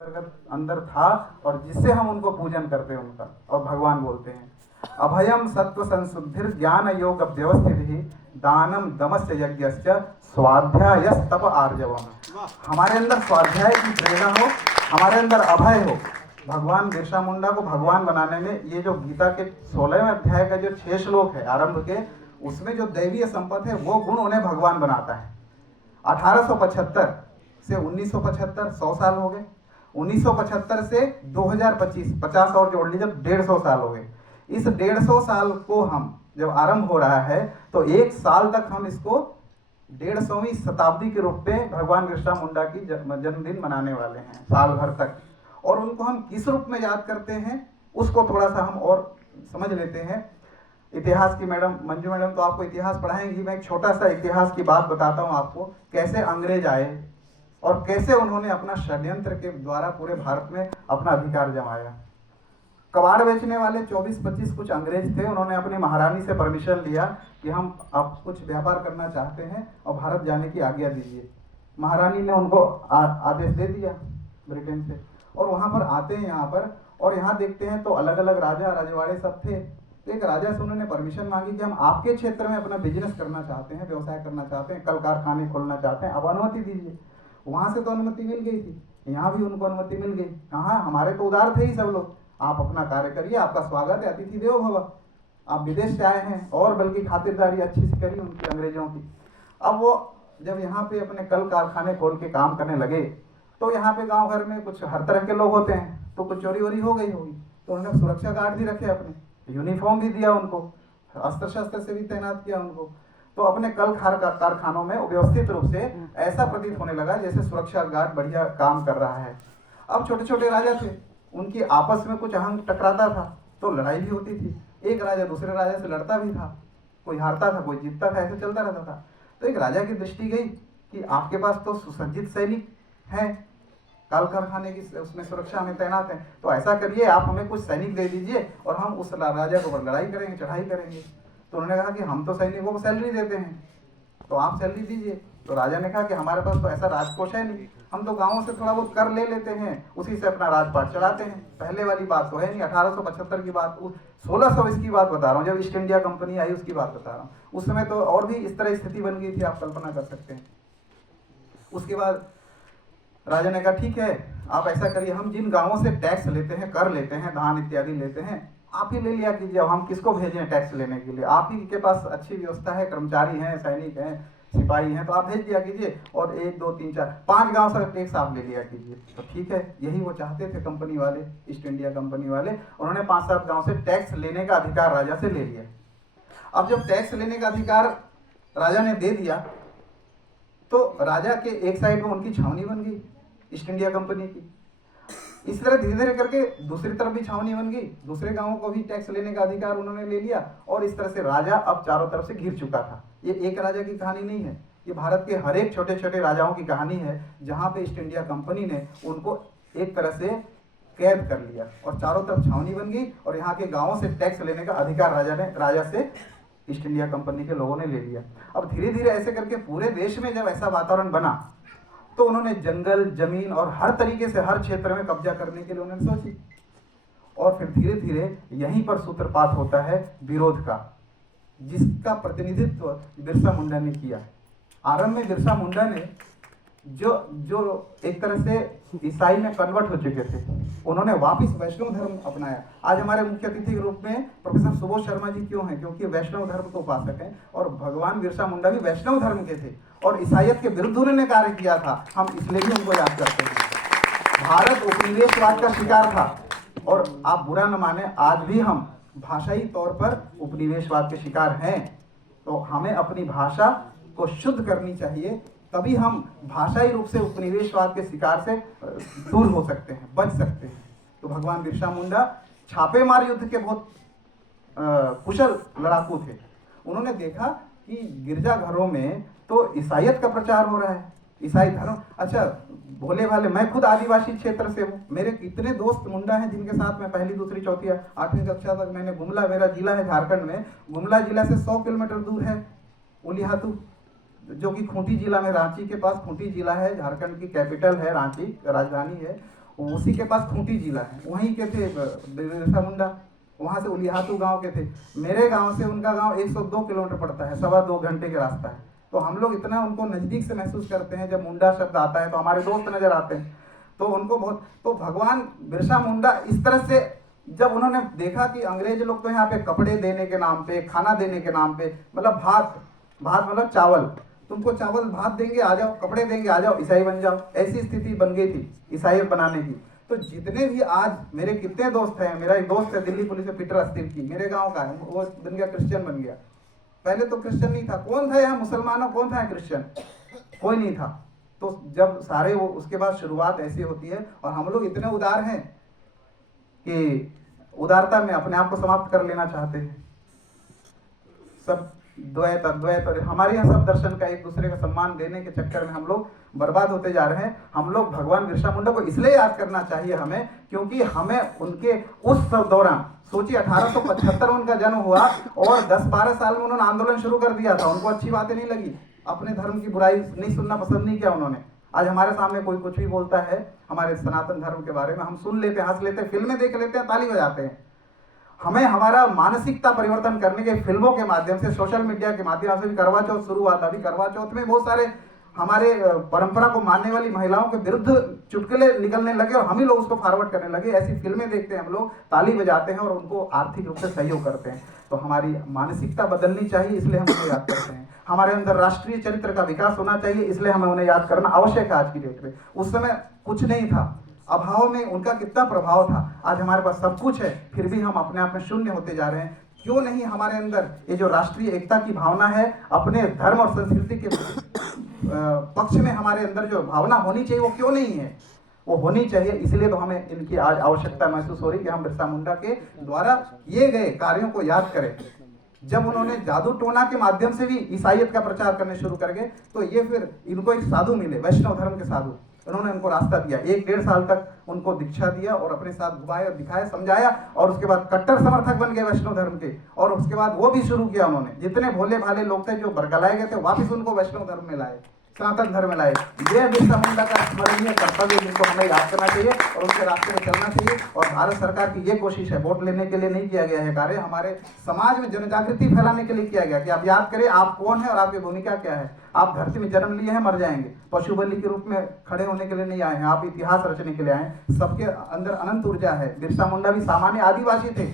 अंदर था और जिससे हम उनको पूजन करते हैं उनका और भगवान बोलते हैं। अभयम सत्व संशुद्धिर ज्ञान योग व्यवस्थित ही दानम दमस्य यज्ञश्च स्वाध्यायस्तप आर्जवम। हमारे अंदर स्वाध्याय की प्रेरणा हो, हमारे अंदर अभय हो। भगवान बिरसा मुंडा को भगवान बनाने में ये जो गीता के 16वें अध्याय का जो 6 श्लोक है आरंभ के, उसमें जो दैवीय संपत्त है वो गुण उन्हें भगवान बनाता है। 1875 से 1975 100 साल हो गए, 1975 से 2025 50 और जोड़ लीजिए 150 साल हो गए। इस 150 साल को हम जब आरंभ हो रहा है तो एक साल तक हम इसको 150वीं शताब्दी के रूप में भगवान बिरसा मुंडा की जन्मदिन मनाने वाले हैं साल भर तक। और उनको हम किस रूप में याद करते हैं उसको थोड़ा सा हम और समझ लेते हैं। इतिहास की मैडम मंजू मैडम तो आपको इतिहास पढ़ाएंगी, मैं एक छोटा सा इतिहास की बात बताता हूँ आपको, कैसे अंग्रेज आए और कैसे उन्होंने अपना षड्यंत्र के द्वारा पूरे भारत में अपना अधिकार जमाया। कबाड़ बेचने वाले 24-25 कुछ अंग्रेज थे, उन्होंने अपनी महारानी से परमिशन लिया कि हम अब कुछ व्यापार करना चाहते हैं और भारत जाने की आज्ञा दीजिए। महारानी ने उनको आदेश दे दिया ब्रिटेन से, और वहां पर आते हैं यहाँ पर, और यहाँ देखते हैं तो अलग अलग राजा रजवाड़े सब थे। तो एक राजा से उन्होंने परमिशन मांगी कि हम आपके क्षेत्र में अपना बिजनेस करना चाहते हैं, व्यवसाय करना चाहते हैं, कल कारखाने खोलना चाहते हैं, अब अनुमति दीजिए। वहां से तो अनुमति मिल गई थी, यहाँ भी उनको अनुमति मिल गई। कहाँ, हमारे तो उदार थे ही सब लोग, आप अपना कार्य करिए, आपका स्वागत है, अतिथि देवो भव। आप विदेश से आए हैं और बल्कि खातिरदारी अच्छी से करी उनकी अंग्रेजों की। अब वो जब यहाँ पे अपने कल कारखाने खोल के काम करने लगे तो यहाँ पे गांव घर में कुछ हर तरह के लोग होते हैं, तो कुछ चोरी वोरी हो गई होगी, तो उन्होंने सुरक्षा गार्ड भी रखे, अपने यूनिफॉर्म भी दिया उनको, अस्त्र शस्त्र से भी तैनात किया उनको। तो अपने कल कारखानों में व्यवस्थित रूप से ऐसा प्रतीत होने लगा जैसे सुरक्षा गार्ड बढ़िया काम कर रहा है। अब छोटे छोटे राजा थे, उनकी आपस में कुछ अहंग टकराता था तो लड़ाई भी होती थी, एक राजा दूसरे राजा से लड़ता भी था, कोई हारता था कोई जीतता था, ऐसे चलता रहता था। तो एक राजा की दृष्टि गई कि आपके पास तो सुसज्जित सैनिक हैं, कल कारखाने की उसमें सुरक्षा में तैनात हैं, तो ऐसा करिए आप हमें कुछ सैनिक दे दीजिए और हम उस राजा के ऊपर लड़ाई करेंगे, चढ़ाई करेंगे। तो उन्होंने कहा कि हम तो सैनिकों को सैलरी देते हैं, तो आप सैलरी दीजिए। तो राजा ने कहा कि हमारे पास तो ऐसा राजकोष है नहीं, हम तो गाँवों से थोड़ा बहुत कर ले लेते हैं, उसी से अपना राजपाट चलाते हैं। पहले वाली बात तो है नहीं, 1875 की बात, 1600 इसकी बात बता रहा हूँ, जब ईस्ट इंडिया कंपनी आई उसकी बात बता रहा हूँ। उस समय तो और भी इस तरह स्थिति बन गई थी, आप कल्पना कर सकते हैं। उसके बाद राजा ने कहा ठीक है आप ऐसा करिए, हम जिन गांवों से टैक्स लेते हैं, कर लेते हैं, धान इत्यादि लेते हैं, आप ही ले लिया कीजिए। अब हम किसको भेजें टैक्स लेने के लिए, आप ही के पास अच्छी व्यवस्था है, कर्मचारी हैं, सैनिक हैं, सिपाही हैं, तो आप भेज दिया कीजिए। और 1 2 3 4 5 गांव से टैक्स आप ले लिया कीजिए। तो ठीक है, यही वो चाहते थे कंपनी वाले, ईस्ट इंडिया कंपनी वाले। उन्होंने 5-7 गांव से टैक्स लेने का अधिकार राजा से ले लिया। अब जब टैक्स लेने का अधिकार राजा ने दे दिया तो राजा के एक साइड में उनकी छावनी बन गई ईस्ट इंडिया कंपनी की। इस तरह धीरे धीरे करके दूसरी तरफ भी छावनी बन गई, दूसरे गांवों को भी टैक्स लेने का अधिकार उन्होंने ले लिया, और इस तरह से राजा अब चारों तरफ से घिर चुका था। ये एक राजा की कहानी नहीं है, ये भारत के हर एक छोटे छोटे राजाओं की कहानी है, जहां पे ईस्ट इंडिया कंपनी ने उनको एक तरह से कैद कर लिया और चारों तरफ छावनी बन गई, और यहाँ के गाँवों से टैक्स लेने का अधिकार राजा से ईस्ट इंडिया कंपनी के लोगों ने ले लिया। अब धीरे धीरे ऐसे करके पूरे देश में जब ऐसा वातावरण बना तो उन्होंने जंगल, जमीन और हर तरीके से हर क्षेत्र में कब्जा करने के लिए उन्होंने सोची। और फिर धीरे धीरे यहीं पर सूत्रपात होता है विरोध का, जिसका प्रतिनिधित्व बिरसा मुंडा ने किया। आरंभ में बिरसा मुंडा ने जो एक तरह से ईसाई में कन्वर्ट हो चुके थे, उन्होंने वापस वैष्णव धर्म अपनाया। आज हमारे मुख्य अतिथि के रूप में प्रोफेसर सुबोध शर्मा जी क्यों हैं? क्योंकि वैष्णव धर्म के उपासक हैं, और भगवान बिरसा मुंडा भी वैष्णव धर्म के थे और ईसाइयत के विरुद्ध उन्होंने कार्य किया था। हम इसलिए भी उनको याद करते हैं। भारत उपनिवेशवाद का शिकार था, और आप बुरा न माने, आज भी हम भाषाई तौर पर उपनिवेशवाद के शिकार हैं। तो हमें अपनी भाषा को शुद्ध करनी चाहिए, तभी हम भाषाई रूप से उपनिवेशवाद के शिकार से दूर हो सकते हैं, बच सकते हैं। तो भगवान बिरसा मुंडा छापेमार युद्ध के बहुत कुशल लड़ाकू थे। उन्होंने देखा कि गिरजाघरों में तो ईसाइयत का प्रचार हो रहा है, ईसाई धर्म। अच्छा भोले भाले, मैं खुद आदिवासी क्षेत्र से हूँ, मेरे कितने दोस्त मुंडा हैं जिनके साथ मैं पहली दूसरी चौथी 8वीं कक्षा तक मैंने गुमला, मेरा जिला है झारखंड में, गुमला जिला से 100 किलोमीटर दूर है उलिहातू, जो कि खूंटी जिला में, रांची के पास खूंटी जिला है, झारखंड की कैपिटल है रांची, राजधानी है। उसी के पास खूंटी जिला है, वहीं के थे बिरसा मुंडा, वहाँ से उलिहातू गांव के थे। मेरे गांव से उनका गांव 102 किलोमीटर पड़ता है, 2.25 घंटे का रास्ता है। तो हम लोग इतना उनको नज़दीक से महसूस करते हैं। जब मुंडा शब्द आता है तो हमारे दोस्त नज़र आते हैं, तो उनको बहुत, तो भगवान बिरसा मुंडा इस तरह से जब उन्होंने देखा कि अंग्रेज लोग तो यहाँ पे कपड़े देने के नाम पे, खाना देने के नाम पे, मतलब भात मतलब चावल, तुमको चावल भात देंगे आ जाओ, कपड़े देंगे आ जाओ, ईसाई बन जाओ, ऐसी स्थिति बन गई थी ईसाई बनाने की। तो जितने भी आज मेरे कितने दोस्त हैं, मेरा एक दोस्त है दिल्ली पुलिस में पीटर अस्तिर्की, मेरे गांव का है, वो बन गया क्रिश्चियन बन गया। पहले तो क्रिश्चियन नहीं था, कौन था यहाँ मुसलमानों, कौन था क्रिश्चियन, कोई नहीं था। तो जब सारे वो उसके बाद शुरुआत ऐसी होती है, और हम लोग इतने उदार हैं कि उदारता में अपने आप को समाप्त कर लेना चाहते हैं। सब द्वैत अद्वैत और हमारे यहाँ सब दर्शन का एक दूसरे का सम्मान देने के चक्कर में हम लोग बर्बाद होते जा रहे हैं। हम लोग भगवान बिरसा मुंडा को इसलिए याद करना चाहिए हमें, क्योंकि हमें उनके उस दौरान, सोचिए 1875 उनका जन्म हुआ और 10-12 साल में उन्होंने आंदोलन शुरू कर दिया था। उनको अच्छी बातें नहीं लगी, अपने धर्म की बुराई नहीं सुनना पसंद नहीं किया उन्होंने। आज हमारे सामने कोई कुछ भी बोलता है हमारे सनातन धर्म के बारे में, हम सुन लेते हैं, हंस लेते हैं, फिल्में देख लेते हैं, ताली बजाते हैं। हमें हमारा मानसिकता परिवर्तन करने के फिल्मों के माध्यम से, सोशल मीडिया के माध्यम से भी, करवा चौथ शुरू हुआ था, अभी करवा चौथ में बहुत सारे हमारे परंपरा को मानने वाली महिलाओं के विरुद्ध चुटकुले निकलने लगे और हम ही लोग उसको फॉरवर्ड करने लगे। ऐसी फिल्में देखते हैं हम लोग, ताली बजाते हैं और उनको आर्थिक रूप से सहयोग करते हैं। तो हमारी मानसिकता बदलनी चाहिए, इसलिए हम उन्हें याद करते हैं। हमारे अंदर राष्ट्रीय चरित्र का विकास होना चाहिए, इसलिए हमें उन्हें याद करना आवश्यक है आज की डेट में। उस समय कुछ नहीं था, अभाव में उनका कितना प्रभाव था। आज हमारे पास सब कुछ है, फिर भी हम अपने आप में शून्य होते जा रहे हैं। क्यों नहीं हमारे अंदर ये जो राष्ट्रीय एकता की भावना है, अपने धर्म और संस्कृति के पक्ष में हमारे अंदर जो भावना होनी चाहिए, वो क्यों नहीं है? वो होनी चाहिए। इसलिए तो हमें इनकी आज आवश्यकता महसूस हो रही कि हम बिरसा मुंडा के द्वारा किए गए कार्यों को याद करें। जब उन्होंने जादू टोना के माध्यम से भी ईसाइयत का प्रचार करने शुरू कर गए, तो ये फिर इनको एक साधु मिले, वैष्णव धर्म के साधु, उन्होंने उनको रास्ता दिया। 1-1.5 साल तक उनको दीक्षा दिया और अपने साथ घुमाया और दिखाया, समझाया, और उसके बाद कट्टर समर्थक बन गए वैष्णव धर्म के। और उसके बाद वो भी शुरू किया उन्होंने, जितने भोले भाले लोग थे जो बरगलाए गए थे, वापिस उनको वैष्णव धर्म में लाए, सनातन धर्म में लाए। ये बिरसा मुंडा का स्मरणीय कर्तव्य जिनको हमें याद करना चाहिए और उनके रास्ते में चलना चाहिए। और भारत सरकार की ये कोशिश है, वोट लेने के लिए नहीं किया गया है कार्य, हमारे समाज में जनजागृति फैलाने के लिए किया गया कि आप याद करें आप कौन है और आपकी भूमिका क्या है। आप धरती में जन्म लिए हैं, मर जाएंगे, पशु बलि के रूप में खड़े होने के लिए नहीं आए हैं, आप इतिहास रचने के लिए आए हैं। सबके अंदर अनंत ऊर्जा है। बिरसा मुंडा भी सामान्य आदिवासी थे,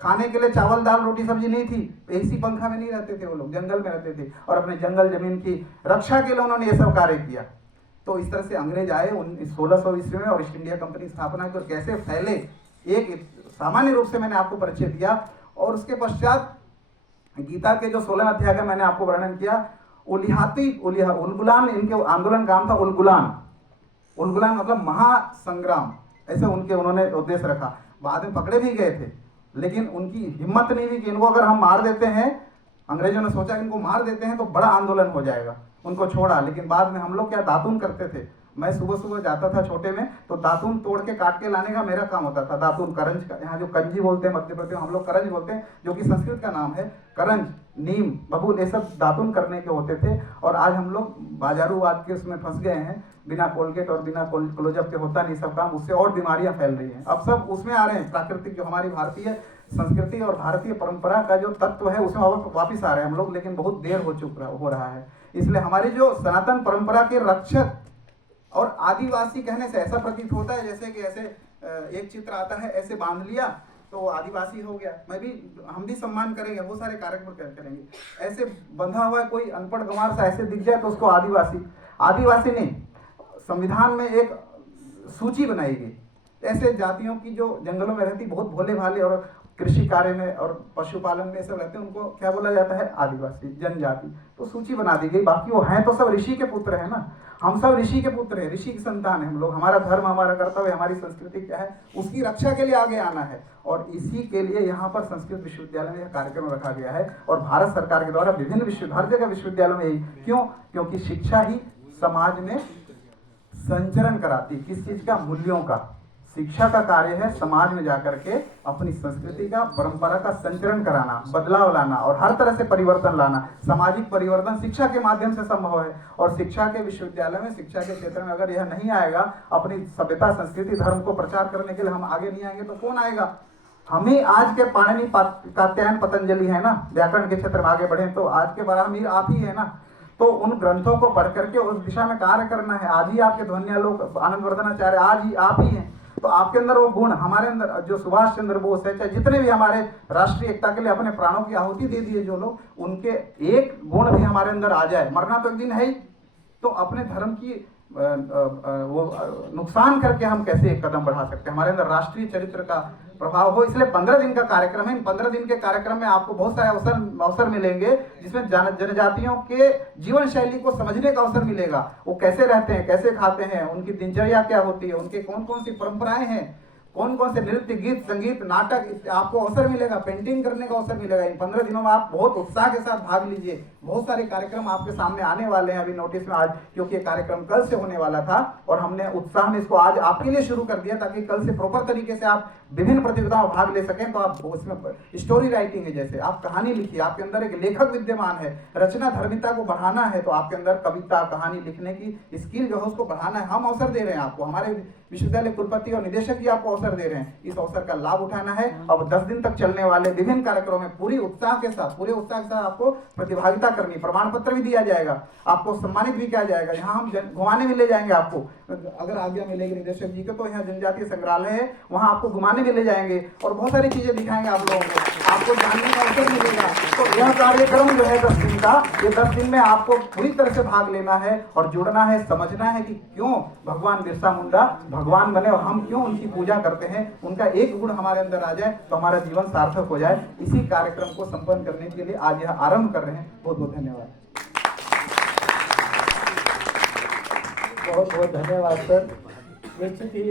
खाने के लिए चावल दाल रोटी सब्जी नहीं थी, एसी पंखा में नहीं रहते थे, वो लोग जंगल में रहते थे और अपने जंगल जमीन की रक्षा के लिए उन्होंने ये सब कार्य किया। तो इस तरह से अंग्रेज आए 1600 ईस्वी में और ईस्ट इंडिया कंपनी स्थापना की और कैसे फैले, एक सामान्य रूप से मैंने आपको परिचय दिया। और उसके पश्चात गीता के जो 16 अध्याय का मैंने आपको वर्णन किया, उलगुलान, इनके आंदोलन का नाम था उलगुलान। उलगुलान मतलब महासंग्राम, ऐसे उनके उन्होंने उद्देश्य रखा। बाद में पकड़े भी गए थे, लेकिन उनकी हिम्मत नहीं थी कि इनको अगर हम मार देते हैं, अंग्रेजों ने सोचा कि इनको मार देते हैं तो बड़ा आंदोलन हो जाएगा, उनको छोड़ा। लेकिन बाद में हम लोग क्या दातून करते थे, मैं सुबह सुबह जाता था छोटे में, तो दातून तोड़ के काट के लाने का मेरा काम होता था। दातून करंज का, यहाँ जो कंजी बोलते हैं मध्य प्रदेश में, हम लोग करंज बोलते हैं, जो कि संस्कृत का नाम है। करंज, नीम, बबूल, ये सब दातून करने के होते थे। और आज हम लोग बाजारूवाद के उसमें फंस गए हैं, बिना कोलगेट और बिना क्लोजअप के होता नहीं सब काम, उससे और बीमारियां फैल रही हैं। अब सब उसमें आ रहे हैं, प्राकृतिक जो हमारी भारतीय संस्कृति और भारतीय परंपरा का जो तत्व है उसमें वापिस आ रहे हैं हम लोग, लेकिन बहुत देर हो रहा है। इसलिए हमारी जो सनातन परंपरा के रक्षक और आदिवासी कहने से ऐसा प्रतीत होता है जैसे कि ऐसे एक चित्र आता है, ऐसे बांध लिया तो आदिवासी हो गया। हम भी सम्मान करेंगे, वो सारे कार्यक्रम करेंगे। ऐसे बंधा हुआ कोई अनपढ़ गंवार सा ऐसे दिख जाए तो उसको आदिवासी नहीं। संविधान में एक सूची बनाई गई ऐसे जातियों की जो जंगलों में रहती, बहुत भोले भाले और कृषि कार्य में और पशुपालन में सब रहते हैं, उनको क्या बोला जाता है? आदिवासी जनजाति। तो सूची बना दी गई। बाकी वो हैं तो सब ऋषि के पुत्र है ना, हम सब ऋषि के पुत्र हैं, ऋषि की संतान है हम लोग। हमारा धर्म, हमारा कर्तव्य, हमारी संस्कृति क्या है, उसकी रक्षा के लिए आगे आना है। और इसी के लिए यहाँ पर संस्कृत विश्वविद्यालय में यह कार्यक्रम रखा गया है और भारत सरकार के द्वारा विभिन्न हर जगह विश्वविद्यालयों में यही। क्यों? क्योंकि शिक्षा ही समाज में संचरण कराती, किस चीज का? मूल्यों का। शिक्षा का कार्य है समाज में जाकर के अपनी संस्कृति का, परंपरा का संचरण कराना, बदलाव लाना और हर तरह से परिवर्तन लाना। सामाजिक परिवर्तन शिक्षा के माध्यम से संभव है और शिक्षा के विश्वविद्यालय में, शिक्षा के क्षेत्र में अगर यह नहीं आएगा, अपनी सभ्यता, संस्कृति, धर्म को प्रचार करने के लिए हम आगे नहीं आएंगे तो कौन आएगा? हमें आज के पाणिनि, कात्यायन, पतंजलि है ना, व्याकरण के क्षेत्र में आगे बढ़े तो आज के वराहमिहिर आप ही है ना। तो उन ग्रंथों को पढ़ करके उस दिशा में कार्य करना है। आज ही आपके ध्वन्यालोक आनंदवर्धनाचार्य आज ही आप ही हैं। तो आपके अंदर वो गुण, हमारे अंदर जो सुभाष चंद्र बोस है, चाहे जितने भी हमारे राष्ट्रीय एकता के लिए अपने प्राणों की आहुति दे दिए जो लोग, उनके एक गुण भी हमारे अंदर आ जाए, मरना तो एक दिन है ही, तो अपने धर्म की वो नुकसान करके हम कैसे एक कदम बढ़ा सकते हैं? हमारे अंदर राष्ट्रीय चरित्र का प्रभाव हो। इसलिए 15 दिन का कार्यक्रम है। इन 15 दिन के कार्यक्रम में आपको बहुत सारे अवसर मिलेंगे, जिसमें जनजातियों के जीवन शैली को समझने का अवसर मिलेगा। वो कैसे रहते हैं, कैसे खाते हैं, उनकी दिनचर्या क्या होती है, उनके कौन कौन सी परंपराएं हैं, कौन कौन से नृत्य, गीत, संगीत, नाटक, आपको अवसर मिलेगा, पेंटिंग करने का अवसर मिलेगा। इन 15 दिनों में आप बहुत उत्साह के साथ भाग लीजिए। बहुत सारे कार्यक्रम आपके सामने आने वाले हैं अभी नोटिस में आज, क्योंकि ये कार्यक्रम कल से होने वाला था और हमने उत्साह में इसको आज आपके लिए शुरू कर दिया ताकि कल से प्रॉपर तरीके से आप विभिन्न प्रतियोगिताओं में भाग ले सकें। तो आप उसमें स्टोरी राइटिंग है, जैसे आप कहानी लिखिए, आपके अंदर एक लेखक विद्यमान है, रचना धर्मिता को बढ़ाना है तो आपके अंदर कविता, कहानी लिखने की स्किल जो है उसको बढ़ाना है। हम अवसर दे रहे हैं आपको, हमारे विश्वविद्यालय कुलपति और निदेशक भी आपको अवसर दे रहे हैं। इस अवसर का लाभ उठाना है। अब 10 दिन तक चलने वाले विभिन्न कार्यक्रमों में पूरे उत्साह के साथ आपको प्रतिभागिता करनी, प्रमाण पत्र भी दिया जाएगा, आपको सम्मानित भी किया जाएगा। यहाँ हम घुमाने भी ले जाएंगे आपको, अगर आज्ञा मिलेगी निदेशक जी को, तो यहाँ जनजातीय संग्रहालय है, वहाँ आपको घुमाने भी ले जाएंगे और बहुत सारी चीजें दिखाएंगे आप लोगों को, आपको जानने का अवसर मिलेगा। तो यह कार्यक्रम जो है 10 दिन का, ये 10 दिन में आपको पूरी तरह से भाग लेना है और जुड़ना है, समझना है कि क्यों भगवान बिरसा मुंडा भगवान बने और हम क्यों उनकी पूजा करते हैं। उनका एक गुण हमारे अंदर आ जाए तो हमारा जीवन सार्थक हो जाए। इसी कार्यक्रम को संपन्न करने के लिए आज यह आरंभ कर रहे हैं। बहुत बहुत धन्यवाद। बहुत बहुत धन्यवाद सर। निश्चित ही